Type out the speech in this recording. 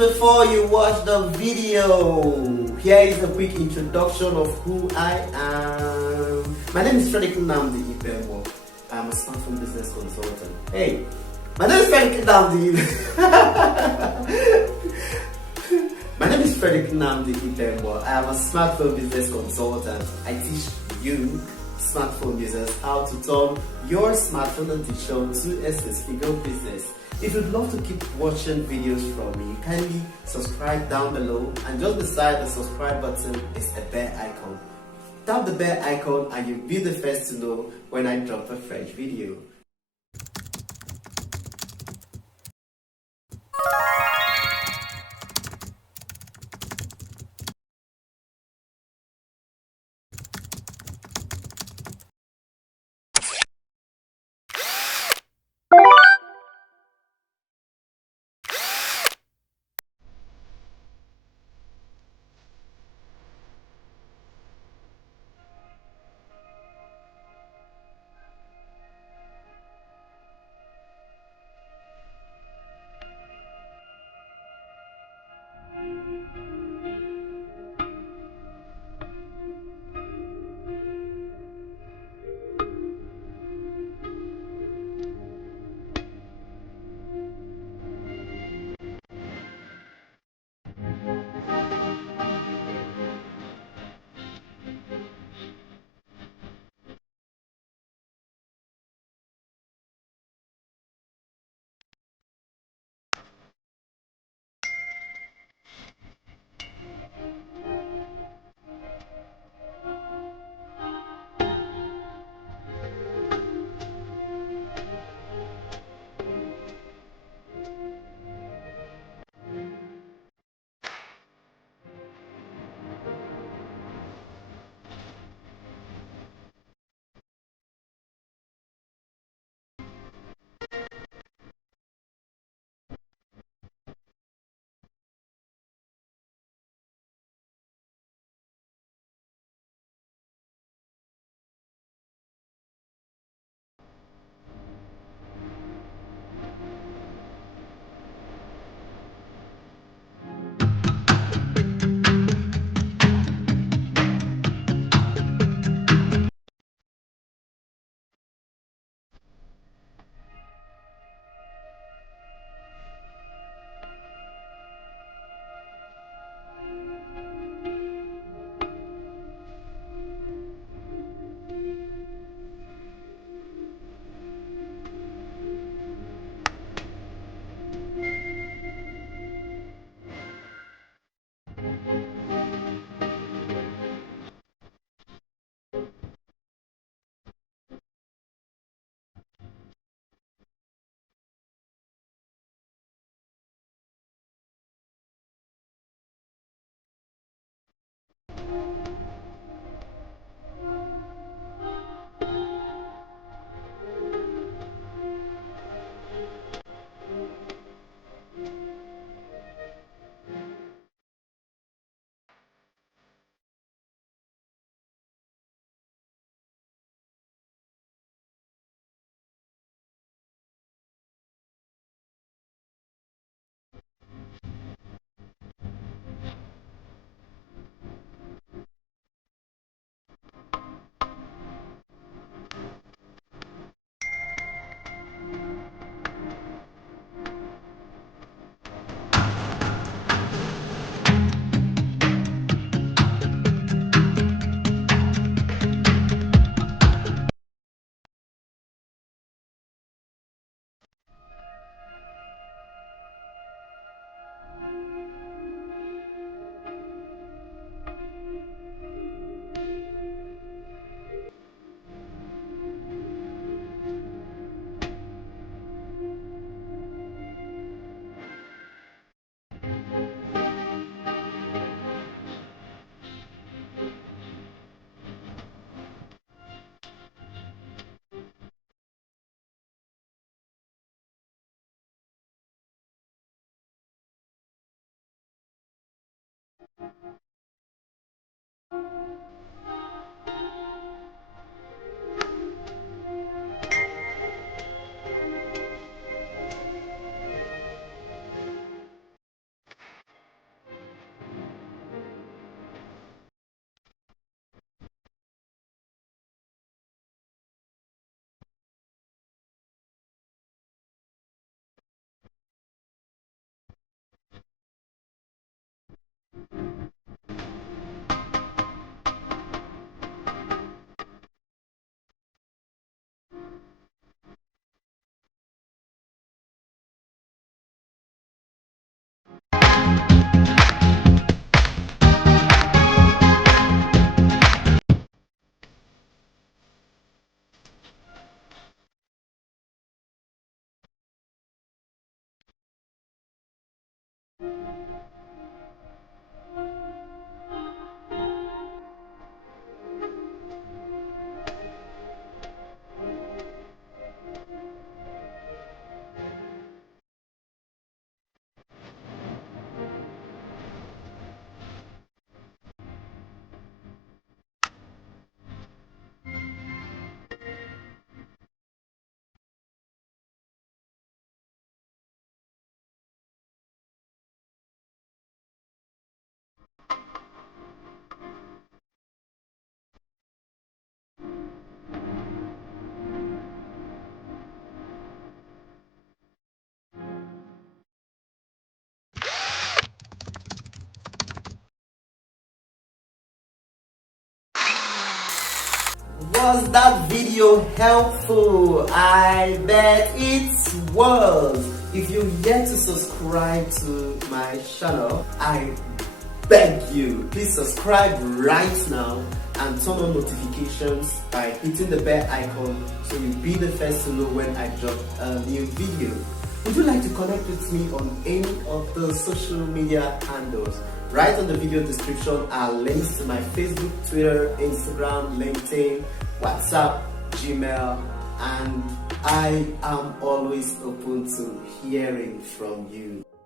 before you watch the video, here is a quick introduction of who I am. My name is Frederick Nnamdi Ipemwo. I'm a smartphone business consultant. Hey, my name is Frederick Nnamdi. My name is Frederick Nnamdi Ipemwo. I am a smartphone business consultant. I teach you smartphone users how to turn your smartphone addiction to a six-figure business. If you'd love to keep watching videos from me, kindly subscribe down below, and just beside the subscribe button is a bell icon. Tap the bell icon and you'll be the first to know when I drop a fresh video. Was that video helpful? I bet it was. If you're yet to subscribe to my channel, I beg you, please subscribe right now and turn on notifications by hitting the bell icon so you'll be the first to know when I drop a new video. Would you like to connect with me on any of the social media handles? Right on the video description are links to my Facebook, Twitter, Instagram, LinkedIn, WhatsApp, Gmail, and I am always open to hearing from you.